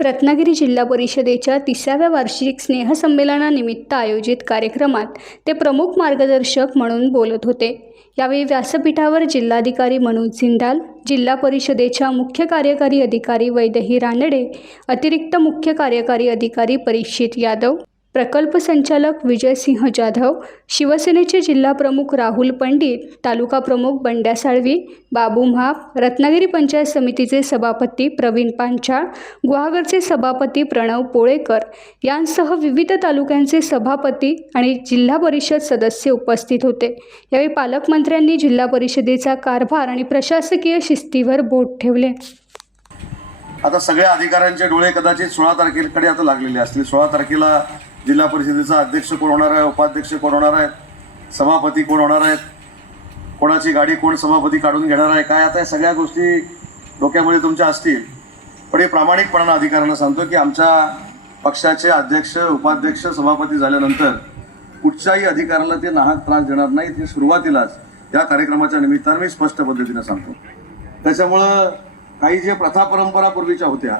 रत्नागिरी जिल्हा परिषदेच्या 30व्या वार्षिक स्नेहसंमेलनानिमित्त आयोजित कार्यक्रमात ते प्रमुख मार्गदर्शक म्हणून बोलत होते। यावेळी व्यासपीठावर जिल्हाधिकारी मनोज जिंदाल, जिल्हा परिषदेच्या मुख्य कार्यकारी अधिकारी वैदेही रानडे, अतिरिक्त मुख्य कार्यकारी अधिकारी परीक्षित यादव, प्रकल्प संचालक विजय सिंह जाधव, शिवसेनेचे जिल्हा प्रमुख राहुल पंडित, तालुका प्रमुख बंड्या साळवी, बाबू म्हाप, रत्नागिरी पंचायत समितीचे सभापती प्रवीण पांचाळ, गुहागरचे सभापती प्रणव पोळेकर यांसह विविध तालुक्यांचे सभापती आणि जिल्हा परिषद सदस्य उपस्थित होते। यावेळी पालकमंत्र्यांनी जिल्हा परिषदेचा कारभार आणि प्रशासकीय शिस्तीवर बोट ठेवले। आता सगळ्या अधिकाऱ्यांचे डोळे कदाचित 16 तारखेकडे आता लागलेले असतील। 16 तारखेला जिल्हा परिषदेचा अध्यक्ष कोण होणार आहे, उपाध्यक्ष कोण होणार आहेत, सभापती कोण होणार आहेत, कोणाची गाडी कोण सभापती काढून घेणार आहे, काय आता या सगळ्या गोष्टी डोक्यामध्ये तुमच्या असतील। पण हे प्रामाणिकपणाने अधिकाऱ्यांना सांगतो की आमच्या पक्षाचे अध्यक्ष, उपाध्यक्ष, सभापती झाल्यानंतर कुठच्याही अधिकाऱ्याला ते नाहक त्रास देणार नाहीत हे सुरुवातीलाच या कार्यक्रमाच्या निमित्ताने मी स्पष्ट पद्धतीने सांगतो। त्याच्यामुळं काही जे प्रथा परंपरा पूर्वीच्या होत्या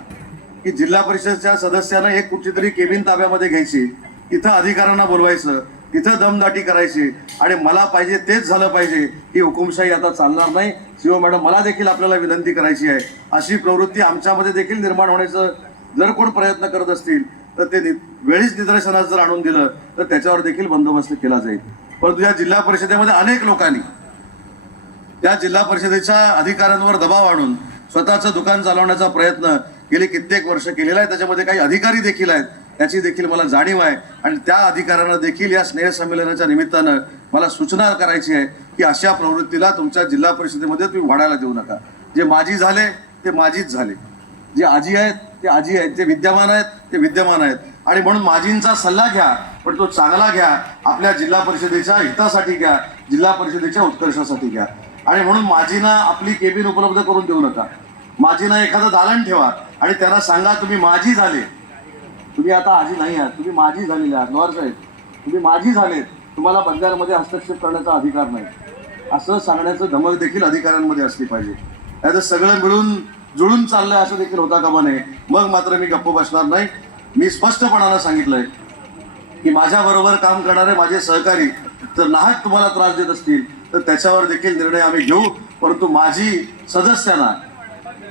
की जिल्हा परिषदेच्या सदस्यांना एक कुठची तरी केबिन ताब्यामध्ये घ्यायची, तिथं अधिकाऱ्यांना बोलवायचं, तिथं दमदाटी करायची आणि मला पाहिजे तेच झालं पाहिजे, ही हुकुमशाही आता चालणार नाही। सीओ मॅडम, मला देखील आपल्याला विनंती करायची आहे, अशी प्रवृत्ती आमच्यामध्ये देखील निर्माण होण्याचं जर कोण प्रयत्न करत असतील तर ते वेळीच निदर्शनास जर आणून दिलं तर त्याच्यावर देखील बंदोबस्त केला जाईल। परंतु या जिल्हा परिषदेमध्ये अनेक लोकांनी या जिल्हा परिषदेच्या अधिकाऱ्यांवर दबाव आणून स्वतःचं दुकान चालवण्याचा प्रयत्न गेली कित्येक वर्ष केलेला आहे। त्याच्यामध्ये काही अधिकारी देखील आहेत, त्याची देखील मला जाणीव आहे आणि त्या अधिकाऱ्यांना देखील या स्नेहसंमेलनाच्या निमित्तानं मला सूचना करायची आहे की अशा प्रवृत्तीला तुमच्या जिल्हा परिषदेमध्ये तुम्ही वाढायला देऊ नका। जे माजी झाले ते माजीच झाले, जे आजी आहेत ते आजी आहेत, जे विद्यमान आहेत ते विद्यमान आहेत आणि म्हणून माजींचा सल्ला घ्या, पण तो चांगला घ्या, आपल्या जिल्हा परिषदेच्या हितासाठी घ्या, जिल्हा परिषदेच्या उत्कर्षासाठी घ्या। आणि म्हणून माजींना आपली केबिन उपलब्ध करून देऊ नका। माजींना एखादं दालन ठेवा आणि त्यांना सांगा तुम्ही माजी झाले, तुम्ही आता आजी नाही आहात, तुम्ही माजी झालेले आहात। नवार साहेब, तुम्ही माजी झालेत, तुम्हाला बदल्यांमध्ये हस्तक्षेप करण्याचा अधिकार नाही, असं सांगण्याचं धमक देखील अधिकाऱ्यांमध्ये असली पाहिजे। नाहीतर सगळं मिळून जुळून चाललंय असं देखील होता कामा नये, मग मात्र मी गप्प बसणार नाही। मी स्पष्टपणानं सांगितलंय की माझ्याबरोबर काम करणारे माझे सहकारी जर नाहक तुम्हाला त्रास देत असतील तर त्याच्यावर देखील निर्णय आम्ही घेऊ। परंतु माझी सदस्यांना,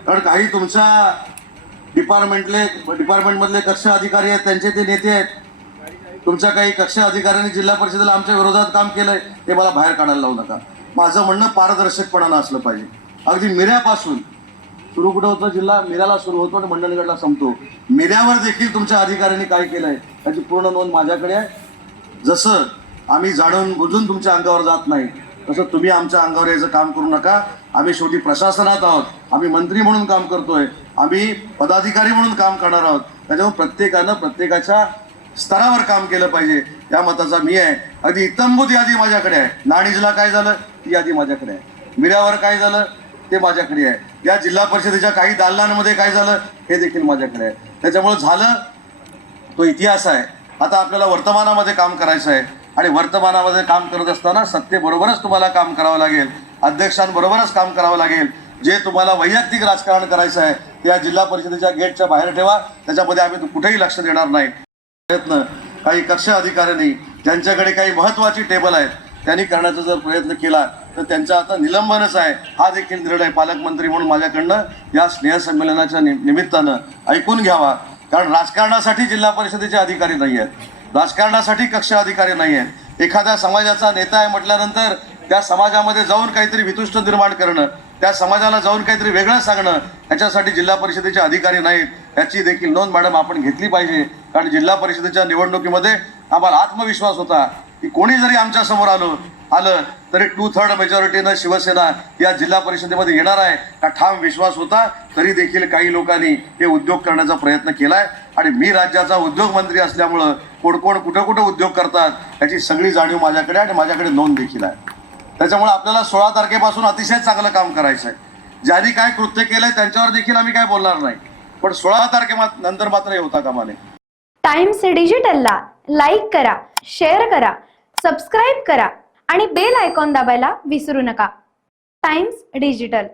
कारण काही तुमच्या डिपार्टमेंटमधले कक्ष अधिकारी आहेत, त्यांचे ते नेते आहेत, तुमच्या काही कक्ष अधिकाऱ्यांनी जिल्हा परिषदेला आमच्या विरोधात काम केलंय, ते मला बाहेर काढायला लावू नका। माझं म्हणणं पारदर्शकपणानं असलं पाहिजे। अगदी मिऱ्यापासून सुरू कुठं होतं, जिल्हा मिऱ्याला सुरू होतो आणि मंडणगडला संपतो, मिऱ्यावर देखील तुमच्या अधिकाऱ्यांनी काय केलंय त्याची पूर्ण नोंद माझ्याकडे आहे। जसं आम्ही जाणून बुजून तुमच्या अंगावर जात नाही तसं तुम्ही आमच्या अंगावर यायचं काम करू नका। आम्ही शेवटी प्रशासनात आहोत, आम्ही मंत्री म्हणून काम करतोय, आम्ही पदाधिकारी म्हणून काम करणार आहोत। त्याच्यामुळे प्रत्येकानं प्रत्येकाच्या स्तरावर काम केलं पाहिजे, या मताचा मी आहे। अगदी इत्तंभूत यादी माझ्याकडे आहे। नाणीजला काय झालं ती यादी माझ्याकडे आहे, मिऱ्यावर काय झालं ते माझ्याकडे आहे, या जिल्हा परिषदेच्या काही दालनांमध्ये काय झालं हे देखील माझ्याकडे आहे। त्याच्यामुळे झालं तो इतिहास आहे। आता आपल्याला वर्तमानामध्ये काम करायचं आहे आणि वर्तमानामध्ये काम करत असताना सत्तेबरोबरच तुम्हाला काम करावं लागेल, अध्यक्षांबरोबरच काम करावं लागेल। जे तुम्हाला वैयक्तिक राजकारण करायचं आहे ते या जिल्हा परिषदेच्या गेटच्या बाहेर ठेवा, त्याच्यामध्ये आम्ही कुठेही लक्ष देणार नाही। प्रयत्न काही कक्ष अधिकाऱ्यांनी ज्यांच्याकडे काही महत्त्वाची टेबल आहेत त्यांनी करण्याचा जर प्रयत्न केला तर त्यांचा आता निलंबनच आहे, हा देखील निर्णय पालकमंत्री म्हणून माझ्याकडनं या स्नेहसंमेलनाच्या निमित्तानं ऐकून घ्यावा। कारण राजकारणासाठी जिल्हा परिषदेचे अधिकारी नाही आहेत, राजकारणासाठी कक्ष अधिकारी नाही आहेत। एखाद्या समाजाचा नेता आहे म्हटल्यानंतर त्या समाजामध्ये जाऊन काहीतरी वितुष्ट निर्माण करणं, त्या समाजाला जाऊन काहीतरी वेगळं सांगणं, याच्यासाठी जिल्हा परिषदेचे अधिकारी नाहीत, याची देखील नोंद मॅडम आपण घेतली पाहिजे। कारण जिल्हा परिषदेच्या निवडणुकीमध्ये आम्हाला आत्मविश्वास होता की कोणी जरी आमच्या समोर आलं तरी 2/3 मेजॉरिटीनं शिवसेना या जिल्हा परिषदेमध्ये येणार आहे हा ठाम विश्वास होता। तरी देखील काही लोकांनी हे उद्योग करण्याचा प्रयत्न केलाय आणि मी राज्याचा उद्योग मंत्री असल्यामुळं कोण कुठं उद्योग करतात याची सगळी जाणीव माझ्याकडे आणि माझ्याकडे नोंद देखील आहे। त्याच्यामुळे आपल्याला 16 तारखेपासून अतिशय चांगलं काम करायचं आहे। ज्यांनी काय कृत्य केलंय त्यांच्यावर देखील आम्ही काय बोलणार नाही, पण 16 तारखेनंतर मात्र हे होता कामा नये। टाइम्स डिजिटलला लाईक करा, शेअर करा, सबस्क्राईब करा आणि बेल आयकॉन दाबायला विसरू नका। Times digital.